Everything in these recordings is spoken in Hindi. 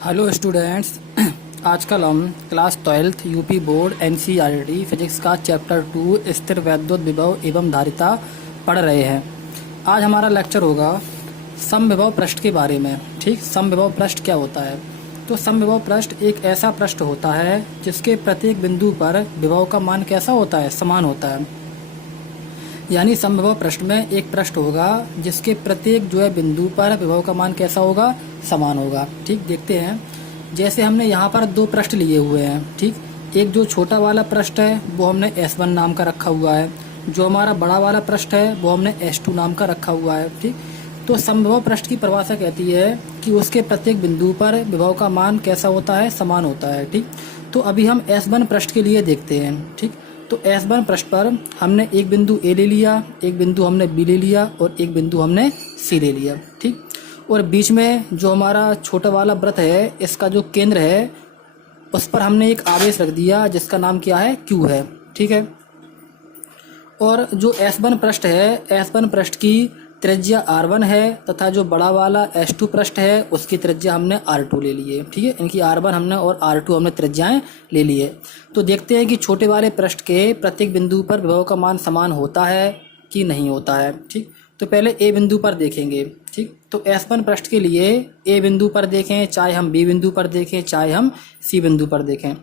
Hello students. आजकल हम class 12th UP board NCERT physics का चैप्टर 2 स्थिर वैद्युत विभव एवं धारिता पढ़ रहे हैं। आज हमारा लेक्चर होगा समविभव पृष्ठ के बारे में। ठीक, समविभव पृष्ठ क्या होता है? तो समविभव पृष्ठ एक ऐसा पृष्ठ होता है जिसके प्रत्येक बिंदु पर विभव का मान कैसा होता है? समान होता है। यानी समविभव पृष्ठ में एक पृष्ठ होगा जिसके प्रत्येक बिंदु पर विभव का मान कैसा होगा? समान होगा। ठीक, देखते हैं। जैसे हमने यहाँ पर दो पृष्ठ लिए हुए हैं। ठीक, एक जो छोटा वाला पृष्ठ है वो हमने S1 नाम का रखा हुआ है, जो हमारा बड़ा वाला पृष्ठ है वो हमने S2 नाम का रखा हुआ है। ठीक, तो समविभव पृष्ठ की परिभाषा कहती है कि उसके प्रत्येक बिंदु पर विभव का मान कैसा होता है? समान होता है। ठीक, तो अभी हम S1 पृष्ठ के लिए देखते हैं। ठीक, तो S1 पृष्ठ पर हमने एक बिंदु A ले लिया, एक बिंदु हमने B ले लिया और एक बिंदु हमने C ले लिया। ठीक, और बीच में जो हमारा छोटा वाला वृत्त है, इसका जो केंद्र है उस पर हमने एक आवेश रख दिया जिसका नाम क्या है? Q है। ठीक है, और जो S1 पृष्ठ है, S1 पृष्ठ की त्रिज्या R1 है तथा जो बड़ा वाला S2 पृष्ठ है उसकी त्रिज्या हमने R2 ले ली है। ठीक है, इनकी R1 हमने और R2 हमने त्रिज्याएं ले ली है। तो देखते हैं कि छोटे वाले पृष्ठ के प्रत्येक बिंदु पर विभव का मान समान होता है कि नहीं होता है। ठीक, तो पहले A बिंदु पर देखेंगे। ठीक, तो S1 पृष्ठ के लिए A बिंदु पर देखें, चाहे हम B बिंदु पर देखें, चाहे हम C बिंदु पर देखें,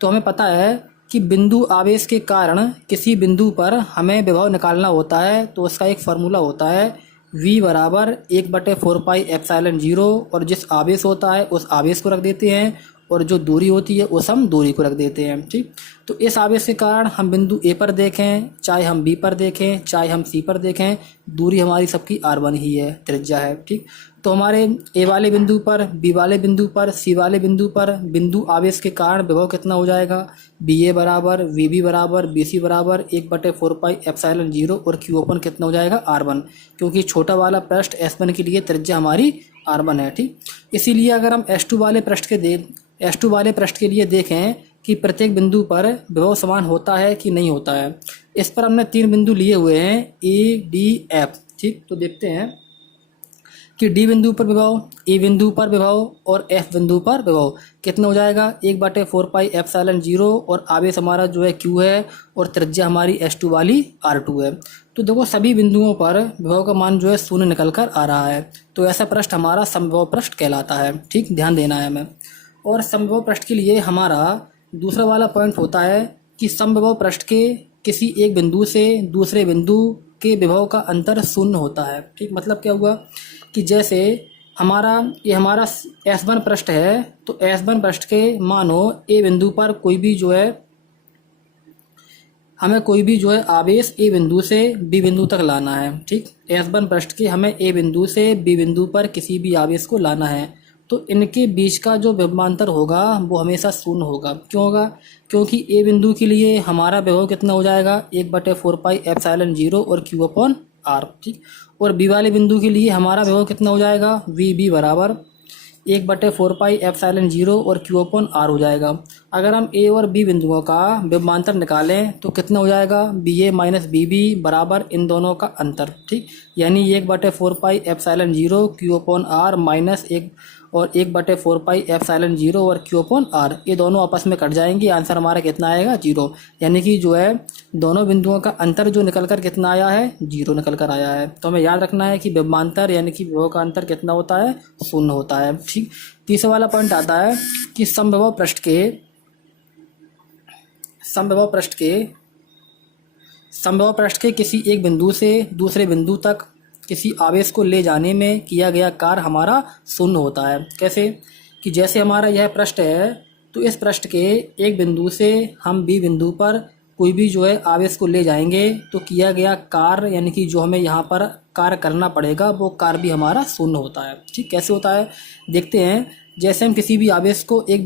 तो हमें पता है कि बिंदु आवेश के कारण किसी बिंदु पर हमें विभव निकालना होता है। तो उसका एक फार्मूला होता है V बराबर 1/4πε0, और जिस आवेश होता है उस आवेश को रख देते हैं और जो दूरी होती है उस हम दूरी को रख देते हैं। ठीक, तो इस आवेश के कारण हम बिंदु A पर देखें, चाहे हम B पर देखें, चाहे हम C पर देखें, दूरी हमारी सबकी R1 ही है, त्रिज्या है। ठीक, तो हमारे A वाले बिंदु पर, B वाले बिंदु पर, C वाले बिंदु पर बिंदु आवेश के कारण विभव कितना हो जाएगा? BA बराबर VB बराबर BC बराबर 1/4πε0 और Q ओपन कितना हो जाएगा? R1, क्योंकि छोटा वाला पृष्ठ S1 के लिए त्रिज्या हमारी R1 है। ठीक, इसीलिए अगर हम S2 वाले पृष्ठ के लिए देखें कि प्रत्येक बिंदु पर विभव समान होता है कि नहीं होता है। इस पर हमने 3 बिंदु लिए हुए हैं A, D, F। ठीक, तो देखते हैं कि D बिंदु पर विभव, E बिंदु पर विभव और F बिंदु पर विभव कितना हो जाएगा? 1/4πε0, और आवेश हमारा Q है और त्रिज्या हमारी S2 वाली R2 है। तो देखो सभी बिंदुओं पर विभव का मान शून्य निकल कर आ रहा है। तो ऐसा पृष्ठ हमारा समविभव पृष्ठ कहलाता है। ठीक, ध्यान देना है हमें। और समविभव पृष्ठ के लिए हमारा दूसरा वाला पॉइंट होता है कि समविभव पृष्ठ के किसी एक बिंदु से दूसरे बिंदु के विभव का अंतर शून्य होता है। ठीक, मतलब क्या हुआ कि जैसे ये हमारा S1 पृष्ठ है, तो S1 पृष्ठ के मानो A बिंदु पर हमें कोई भी आवेश A बिंदु से B बिंदु तक लाना है। ठीक, S1 पृष्ठ के हमें A बिंदु से B बिंदु पर किसी भी आवेश को लाना है, तो इनके बीच का जो विभवांतर होगा वो हमेशा शून्य होगा। क्यों होगा? क्योंकि A बिंदु के लिए हमारा विभव कितना हो जाएगा? 1/4πε0 और Q/R। ठीक, और B वाले बिंदु के लिए हमारा विभव कितना हो जाएगा? VB बराबर 1/4πε0 और Q/R हो जाएगा। अगर हम A और B बिंदुओं का विभवांतर निकालें तो कितना हो जाएगा? BA माइनस BB बराबर इन दोनों का अंतर। ठीक, यानी 1/4πε0 Q/R माइनस 1/4πε0 और Q/R, ये दोनों आपस में कट जाएंगे। आंसर हमारा कितना आएगा? 0। यानी कि दोनों बिंदुओं का अंतर निकल कर कितना आया है? 0 निकल कर आया है। तो हमें याद रखना है कि विभवांतर यानी कि विभव का अंतर कितना होता है? शून्य होता है। ठीक, तीसरा वाला पॉइंट आता है कि समविभव पृष्ठ के किसी एक बिंदु से दूसरे बिंदु तक किसी आवेश को ले जाने में किया गया कार्य हमारा शून्य होता है। कैसे? कि जैसे हमारा यह पृष्ठ है, तो इस पृष्ठ के एक बिंदु से हम B बिंदु पर कोई भी आवेश को ले जाएंगे तो किया गया कार्य यानी कि जो हमें यहाँ पर कार्य करना पड़ेगा वो कार्य भी हमारा शून्य होता है। ठीक, कैसे होता है देखते हैं। जैसे हम किसी भी आवेश को A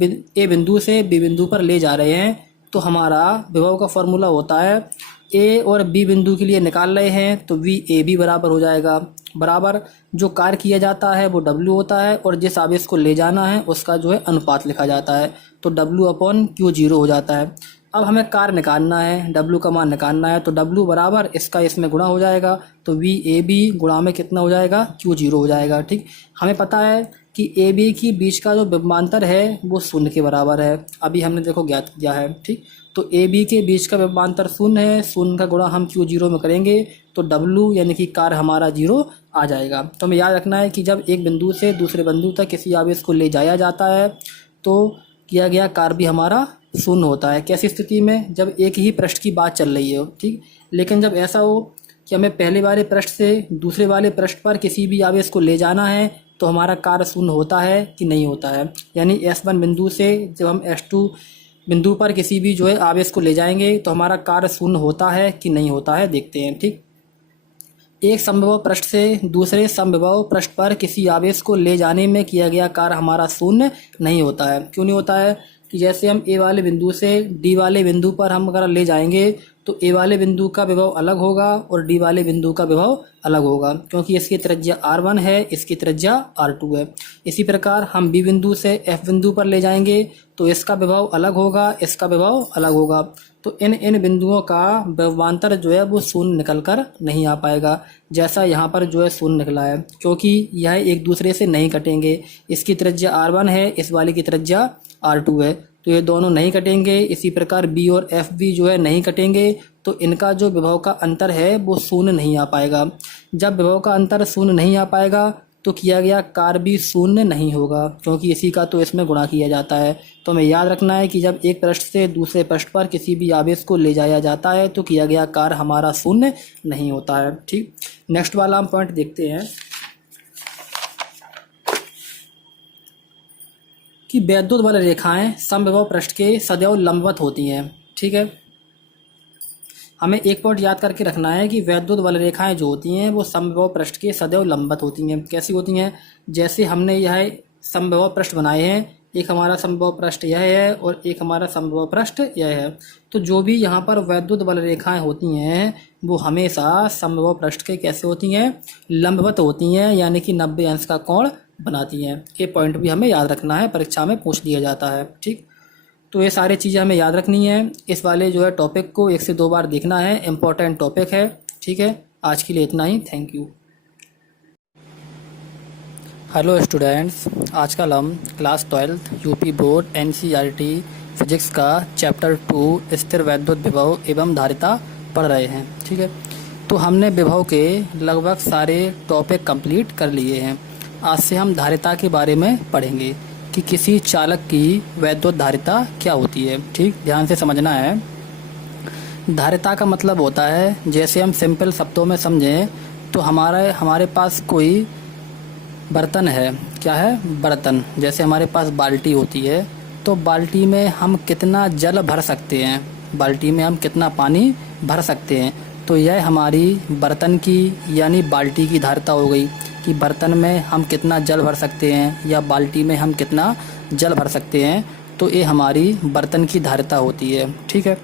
बिंदु से B बिंदु पर ले जा रहे हैं, तो हमारा विभव का फॉर्मूला होता है A और B बिंदु के लिए निकाल रहे हैं तो VAB बराबर हो जाएगा, बराबर जो कार्य किया जाता है वो W होता है और जिस आवेश को ले जाना है उसका अनुपात लिखा जाता है, तो W/Q 0 हो जाता है। अब हमें कार्य निकालना है, W का मान निकालना है, तो W बराबर इसका इसमें गुणा हो जाएगा, तो VAB गुणा में कितना हो जाएगा? Q 0 हो जाएगा। ठीक, हमें पता है कि ए बी के बीच का जो विभवांतर है वो शून्य के बराबर है। अभी हमने देखो ज्ञात किया है, ठीक। तो ए बी के बीच का विभवांतर शून्य है, शून्य का गुणा हम क्यू जीरो में करेंगे तो डब्लू यानी कि कार्य हमारा जीरो आ जाएगा। तो हमें याद रखना है कि जब एक बिंदु से दूसरे बिंदु तक किसी आवेश को ले जाया जाता है तो किया गया कार्य भी हमारा शून्य होता है। कैसी स्थिति में? जब एक ही पृष्ठ की बात चल रही हो, ठीक। लेकिन जब ऐसा हो कि हमें पहले वाले पृष्ठ से दूसरे वाले पृष्ठ पर किसी भी आवेश को ले जाना है तो हमारा कार्य शून्य होता है कि नहीं होता है। यानी S1 बिंदु से जब हम S2 बिंदु पर किसी भी जो है आवेश को ले जाएंगे तो हमारा कार्य शून्य होता है कि नहीं होता है, देखते हैं, ठीक। एक समविभव पृष्ठ से दूसरे समविभव पृष्ठ पर किसी आवेश को ले जाने में किया गया कार्य हमारा शून्य नहीं होता है। क्यों नहीं होता है? कि जैसे हम ए वाले बिंदु से डी वाले बिंदु पर हम अगर ले जाएंगे तो ए वाले बिंदु का विभव अलग होगा और डी वाले बिंदु का विभव अलग होगा, क्योंकि इसकी त्रिज्या R1 है, इसकी त्रिज्या R2 है। इसी प्रकार हम बी बिंदु से F बिंदु पर ले जाएंगे तो इसका विभव अलग होगा, इसका विभव अलग होगा। तो इन बिंदुओं का विभवांतर जो है वो शून्य निकल कर नहीं आ पाएगा, जैसा यहाँ पर जो है शून्य निकला है, क्योंकि यह एक दूसरे से नहीं कटेंगे। इसकी त्रिज्या R1 है, इस वाले की त्रिज्या R2 है, तो ये दोनों नहीं कटेंगे। इसी प्रकार बी और एफ भी जो है नहीं कटेंगे, तो इनका जो विभव का अंतर है वो शून्य नहीं आ पाएगा। जब विभव का अंतर शून्य नहीं आ पाएगा तो किया गया कार्य भी शून्य नहीं होगा, क्योंकि इसी का तो इसमें गुणा किया जाता है। तो हमें याद रखना है कि जब एक पृष्ठ से दूसरे पृष्ठ पर किसी भी आवेश को ले जाया जाता है तो किया गया कार्य हमारा शून्य नहीं होता है, ठीक। नेक्स्ट वाला हम पॉइंट देखते हैं कि वैद्युत बल रेखाएं समविभव पृष्ठ के सदैव लंबवत होती हैं, ठीक है। हमें एक पॉइंट याद करके रखना है कि वैद्युत बल रेखाएं जो होती हैं वो समविभव पृष्ठ के सदैव लंबवत होती हैं। कैसी होती हैं? जैसे हमने यह समविभव पृष्ठ बनाए हैं, एक हमारा समविभव पृष्ठ यह है और एक हमारा समविभव पृष्ठ यह है, तो जो भी यहाँ पर वैद्युत बल रेखाएं होती हैं वो हमेशा समविभव पृष्ठ के कैसे होती हैं? लंबवत होती हैं, यानी कि 90 अंश का कोण बनाती हैं। ये पॉइंट भी हमें याद रखना है, परीक्षा में पूछ लिया जाता है, ठीक। तो ये सारी चीज़ें हमें याद रखनी है। इस वाले जो है टॉपिक को 1 से 2 बार देखना है, इम्पोर्टेंट टॉपिक है, ठीक है। आज के लिए इतना ही, थैंक यू। हेलो स्टूडेंट्स, आजकल हम class 12 UP board NCERT physics का चैप्टर 2 स्थिर वैद्युत विभव एवं धारिता पढ़ रहे हैं, ठीक है। तो हमने विभव के लगभग सारे टॉपिक कंप्लीट कर लिए हैं। आज से हम धारिता के बारे में पढ़ेंगे कि किसी चालक की वैद्युत धारिता क्या होती है, ठीक। ध्यान से समझना है। धारिता का मतलब होता है, जैसे हम सिंपल शब्दों में समझें तो हमारे पास कोई बर्तन है। क्या है? बर्तन। जैसे हमारे पास बाल्टी होती है, तो बाल्टी में हम कितना जल भर सकते हैं, बाल्टी में हम कितना पानी भर सकते हैं, तो यह हमारी बर्तन की यानी बाल्टी की धारिता हो गई कि बर्तन में हम कितना जल भर सकते हैं या बाल्टी में हम कितना जल भर सकते हैं, तो ये हमारी बर्तन की धारिता होती है, ठीक है।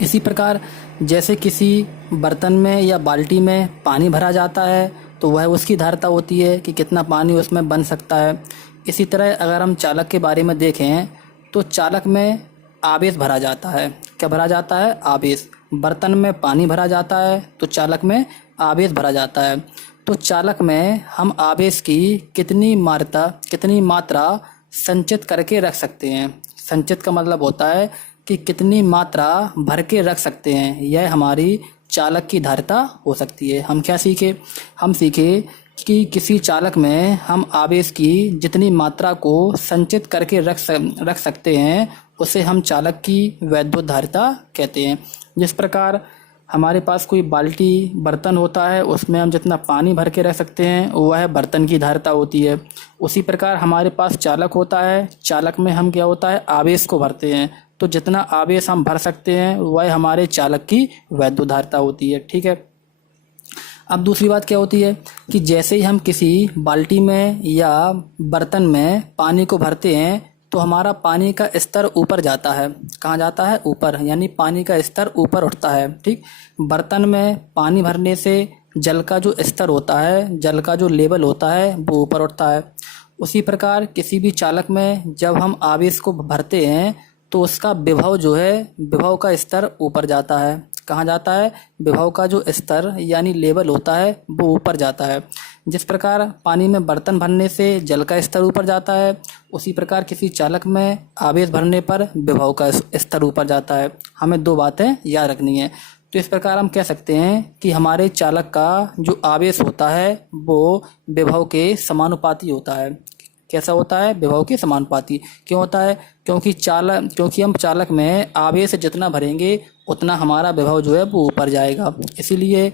इसी प्रकार जैसे किसी बर्तन में या बाल्टी में पानी भरा जाता है तो वह उसकी धारिता होती है कि कितना पानी उसमें बन सकता है। इसी तरह अगर हम चालक के बारे में देखें तो चालक में आवेश भरा जाता है। क्या भरा जाता है? आवेश। बर्तन में पानी भरा जाता है तो चालक में आवेश भरा जाता है। तो चालक में हम आवेश की कितनी मात्रा संचित करके रख सकते हैं। संचित का मतलब होता है कि कितनी मात्रा भर के रख सकते हैं, यह हमारी चालक की धारिता हो सकती है। हम क्या सीखे? हम सीखे कि किसी चालक में हम आवेश की जितनी मात्रा को संचित करके रख सकते हैं उसे हम चालक की वैद्युत धारिता कहते हैं। जिस प्रकार हमारे पास कोई बाल्टी बर्तन होता है, उसमें हम जितना पानी भर के रख सकते हैं वह बर्तन की धारिता होती है। उसी प्रकार हमारे पास चालक होता है, चालक में हम क्या होता है? आवेश को भरते हैं, तो जितना आवेश हम भर सकते हैं वह हमारे चालक की वैद्युत धारिता होती है, ठीक है। अब दूसरी बात क्या होती है कि जैसे ही हम किसी बाल्टी में या बर्तन में पानी को भरते हैं तो हमारा पानी का स्तर ऊपर जाता है। कहाँ जाता है? ऊपर, यानी पानी का स्तर ऊपर उठता है, ठीक। बर्तन में पानी भरने से जल का जो स्तर होता है, जल का जो लेवल होता है वो ऊपर उठता है। उसी प्रकार किसी भी चालक में जब हम आवेश को भरते हैं तो उसका विभव जो है, विभव का स्तर ऊपर जाता है। कहाँ जाता है, विभव का जो स्तर यानी लेवल होता है वो ऊपर जाता है। जिस प्रकार पानी में बर्तन भरने से जल का स्तर ऊपर जाता है, उसी प्रकार किसी चालक में आवेश भरने पर विभव का स्तर ऊपर जाता है। हमें दो बातें याद रखनी है। तो इस प्रकार हम कह सकते हैं कि हमारे चालक का जो आवेश होता है वो विभव के समानुपाती होता है। कैसा होता है, विभव के समानुपाती। क्यों होता है, क्योंकि हम चालक में आवेश जितना भरेंगे उतना हमारा विभव जो है वो ऊपर जाएगा। इसीलिए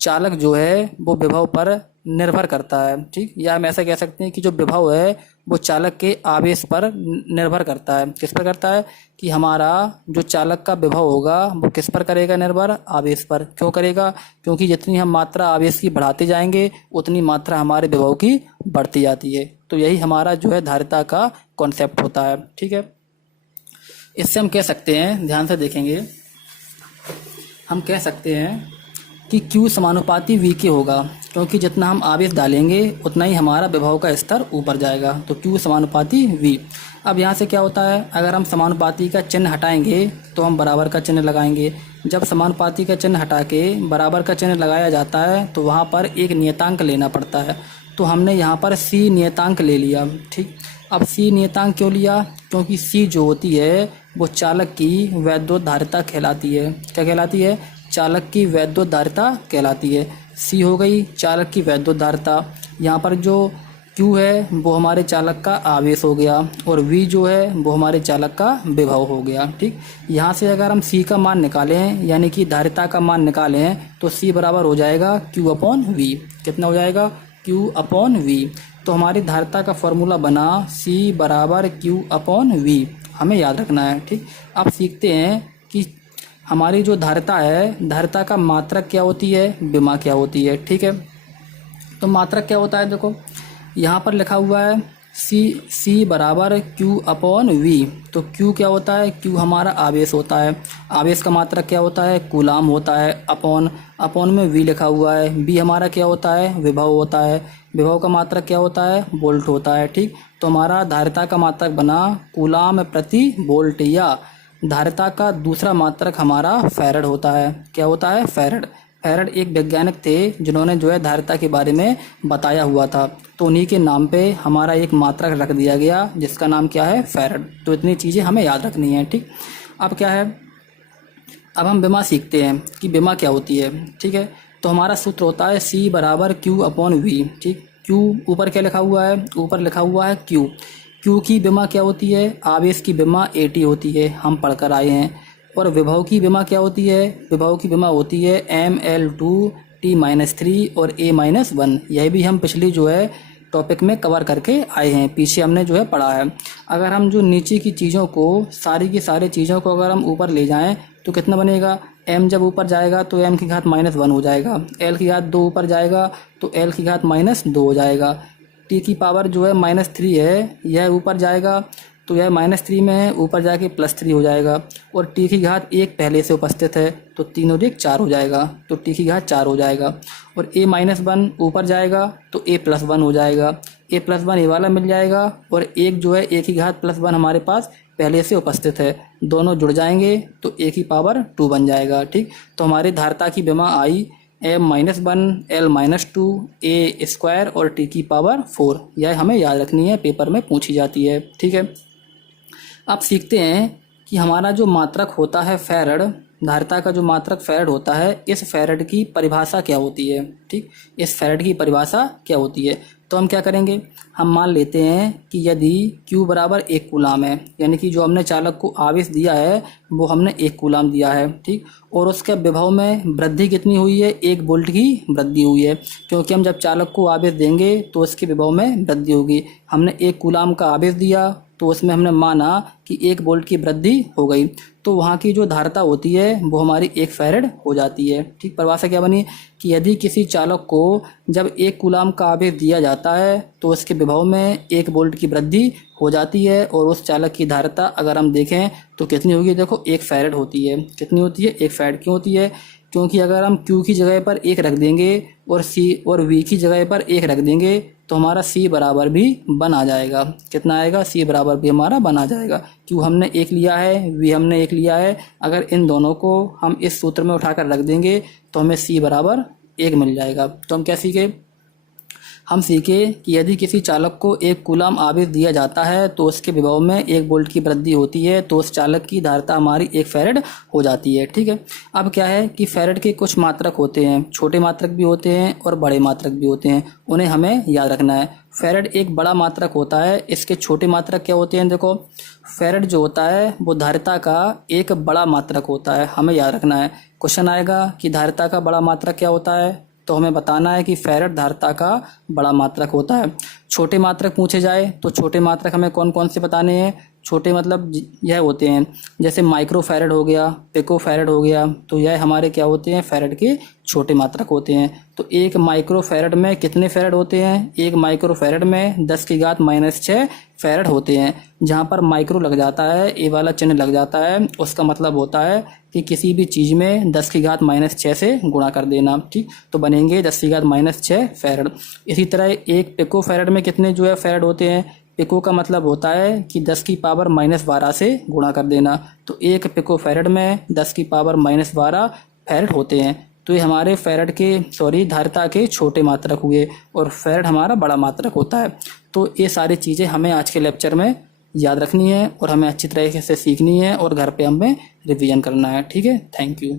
चालक जो है वो विभव पर निर्भर करता है। ठीक, या हम ऐसा कह सकते हैं कि जो विभव है वो चालक के आवेश पर निर्भर करता है। किस पर करता है कि हमारा जो चालक का विभव होगा वो किस पर करेगा निर्भर, आवेश पर। क्यों करेगा, क्योंकि जितनी हम मात्रा आवेश की बढ़ाते जाएंगे उतनी मात्रा हमारे विभव की बढ़ती जाती है। तो यही हमारा जो है धारिता का कॉन्सेप्ट होता है। ठीक है, इससे हम कह सकते हैं, ध्यान से देखेंगे, हम कह सकते हैं कि Q समानुपाती V के होगा, क्योंकि जितना हम आवेश डालेंगे उतना ही हमारा विभव का स्तर ऊपर जाएगा। तो Q समानुपाती V। अब यहाँ से क्या होता है, अगर हम समानुपाती का चिन्ह हटाएंगे तो हम बराबर का चिन्ह लगाएंगे। जब समानुपाती का चिन्ह हटा के बराबर का चिन्ह लगाया जाता है तो वहाँ पर एक नियतांक लेना पड़ता है। तो हमने यहाँ पर C नियतांक ले लिया। ठीक, अब C नियतांक क्यों लिया, क्योंकि C जो होती है वो चालक की वैद्युत धारिता कहलाती है। क्या कहलाती है, चालक की वैद्युत धारिता कहलाती है। C हो गई चालक की वैद्युत धारिता। यहाँ पर जो Q है वो हमारे चालक का आवेश हो गया और V जो है वो हमारे चालक का विभव हो गया। ठीक, यहाँ से अगर हम C का मान निकालें यानी कि धारिता का मान निकालें तो C बराबर हो जाएगा Q/V। कितना हो जाएगा, Q/V। तो हमारी धारिता का फॉर्मूला बना C बराबर Q/V। हमें याद रखना है। ठीक, अब सीखते हैं कि हमारी जो धारिता है, धारिता का मात्रक क्या होती है, विमा क्या होती है। ठीक है, तो मात्रक क्या होता है, देखो यहाँ पर लिखा हुआ है C बराबर Q/V। तो Q क्या होता है, Q हमारा आवेश होता है। आवेश का मात्रक क्या होता है, कूलाम होता है। अपॉन में V लिखा हुआ है। V हमारा क्या होता है, विभव होता है। विभव का मात्रक क्या होता है, वोल्ट होता है। ठीक, तो हमारा धारिता का मात्रक बना कूलाम प्रति वोल्ट, या धारिता का दूसरा मात्रक हमारा फैरड होता है। क्या होता है, फैरड। फैरड एक वैज्ञानिक थे जिन्होंने जो है धारिता के बारे में बताया हुआ था। तो उन्हीं के नाम पे हमारा एक मात्रक रख दिया गया जिसका नाम क्या है, फैरड। तो इतनी चीज़ें हमें याद रखनी है। ठीक, अब क्या है, अब हम विमा सीखते हैं कि विमा क्या होती है। ठीक है, तो हमारा सूत्र होता है C बराबर Q/V। ठीक, Q ऊपर क्या लिखा हुआ है, ऊपर लिखा हुआ है Q की विमा क्या होती है, आवेश की विमा AT होती है, हम पढ़कर आए हैं। और विभव की विमा क्या होती है, विभव की विमा होती है ML2T-3 और A-1। यह भी हम पिछली जो है टॉपिक में कवर करके आए हैं, पीछे हमने जो है पढ़ा है। अगर हम जो नीचे की चीज़ों को, सारी की सारी चीज़ों को अगर हम ऊपर ले जाएं तो कितना बनेगा, m जब ऊपर जाएगा तो m की घात -1 हो जाएगा, l की घात 2 ऊपर जाएगा तो l की घात -2 हो जाएगा, t की पावर जो है -3 है, यह ऊपर जाएगा तो यह -3 में है, ऊपर जाके +3 हो जाएगा। और t की घात 1 पहले से उपस्थित है तो 3 और 1 4 हो जाएगा, तो t की घात 4 हो जाएगा। और a-1 ऊपर जाएगा तो a+1 हो जाएगा, a+1 ये वाला मिल जाएगा। और एक जो है a की घात +1 हमारे पास पहले से उपस्थित है, दोनों जुड़ जाएंगे तो a की पावर 2 बन जाएगा। ठीक, तो हमारी धारिता की विमा आई m-1 l-2 a² और t की पावर 4। यह हमें याद रखनी है, पेपर में पूछी जाती है। ठीक है, अब सीखते हैं कि हमारा जो मात्रक होता है फैरड, धारिता का जो मात्रक फैरड होता है, इस फैरड की परिभाषा क्या होती है। ठीक, इस फैरड की परिभाषा क्या होती है। तो हम क्या करेंगे, हम मान लेते हैं कि यदि Q बराबर 1 कूलाम है, यानी कि जो हमने चालक को आवेश दिया है वो हमने 1 कूलाम दिया है। ठीक, और उसके विभव में वृद्धि कितनी हुई है, 1 वोल्ट की वृद्धि हुई है, क्योंकि हम जब चालक को आवेश देंगे तो उसके विभव में वृद्धि होगी। हमने 1 कूलाम का आवेश दिया तो उसमें हमने माना कि 1 वोल्ट की वृद्धि हो गई, तो वहाँ की जो धारिता होती है वो हमारी 1 फैरड हो जाती है। ठीक, परिभाषा क्या बनी कि यदि किसी चालक को जब 1 कूलाम का आवेश दिया जाता है तो उसके विभव में 1 वोल्ट की वृद्धि हो जाती है, और उस चालक की धारिता अगर हम देखें तो कितनी होगी, देखो 1 फैरड होती है। कितनी होती है, 1 फैरड। क्यों होती है, क्योंकि अगर हम Q की जगह पर 1 रख देंगे और C और V की जगह पर 1 रख देंगे तो हमारा C बराबर भी 1 आ जाएगा। कितना आएगा? C बराबर भी हमारा 1 आ जाएगा। Q हमने 1 लिया है, V हमने 1 लिया है। अगर इन दोनों को हम इस सूत्र में उठाकर रख देंगे तो हमें C बराबर 1 मिल जाएगा। तो हम क्या सीखे? हम सीखे कि यदि किसी चालक को 1 कूलम आवेश दिया जाता है तो उसके विभव में 1 वोल्ट की वृद्धि होती है, तो उस चालक की धारिता हमारी 1 फैरेड हो जाती है। ठीक है। अब क्या है कि फैरेड के कुछ मात्रक होते हैं, छोटे मात्रक भी होते हैं और बड़े मात्रक भी होते हैं, उन्हें हमें याद रखना है। फैरेड एक बड़ा मात्रक होता है। इसके छोटे मात्रक क्या होते हैं? देखो, फैरेड जो होता है वो धारिता का एक बड़ा मात्रक होता है, हमें याद रखना है। क्वेश्चन आएगा कि धारिता का बड़ा मात्रक क्या होता है, तो हमें बताना है कि फैरेड धारिता का बड़ा मात्रक होता है। छोटे मात्रक पूछे जाए तो छोटे मात्रक हमें कौन कौन से बताने हैं? छोटे मतलब यह होते हैं, जैसे माइक्रो फैरेड हो गया, पिको फैरेड हो गया, तो यह हमारे क्या होते हैं? फैरेड के छोटे मात्रक होते हैं। तो 1 माइक्रो फैरेड में कितने फैरेड होते हैं? 1 माइक्रो फैरेड में 10⁻⁻6 फैरेड होते हैं। जहाँ पर माइक्रो लग जाता है, ए वाला चिन्ह लग जाता है, उसका मतलब होता है कि किसी भी चीज़ में 10⁻6 से गुणा कर देना। ठीक, तो बनेंगे 10⁻6 फैरेड। इसी तरह 1 पिको फैरेड में कितने जो है फैरेड होते हैं? पिको का मतलब होता है कि 10⁻12 से गुणा कर देना। तो 1 पिको फैरेड में 10⁻12 फैरेड होते हैं। तो ये हमारे फैरेड के धारिता के छोटे मात्रक हुए, और फैरेड हमारा बड़ा मात्रक होता है। तो ये सारी चीज़ें हमें आज के लेक्चर में याद रखनी है और हमें अच्छी तरीके से सीखनी है, और घर पे हमें रिवीजन करना है। ठीक है, थैंक यू।